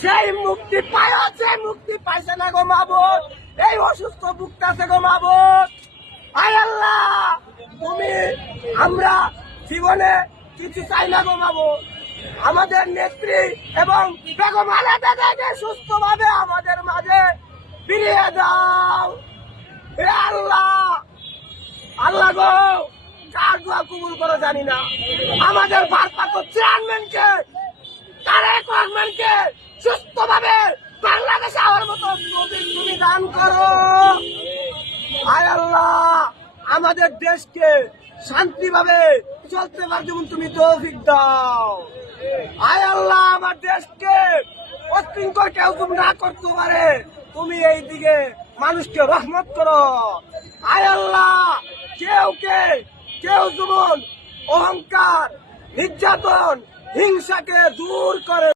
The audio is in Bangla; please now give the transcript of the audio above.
সেই মুক্তি পায়, সেই মুক্তি পাইছে না গো মাবুদ এই অসুস্থ ভুগতেছে গো মাবুদ আয় আল্লাহ, তুমি, আমরা জীবনে কিছু চাই না গো মাবুদ আমাদের নেত্রী এবং বেগম আলাদা সুস্থ ভাবে আমাদের মাঝে ফিরিয়ে দাও। হে আল্লাহ আল্লাহ গো, কার দোয়া কবুল করে জানি না। আমাদের ভারপ্রাপ্ত তারেক রহমানকে সুস্থভাবে বাংলাদেশে আমার মতো তুমি- তুমি দান করো। আয় আল্লাহ, আমাদের দেশকে শান্তিভাবে চলতে পার যেমন তুমি তৌফিক দাও। আয় আল্লাহ, আমার দেশকে অশৃঙ্খল কেউ তুমি না করতে পারে। তুমি এই দিকে মানুষকে রহমত করো। আয় আল্লাহ, কেউ কে, কেউ যেমন অহংকার, নির্যাতন, হিংসাকে দূর করে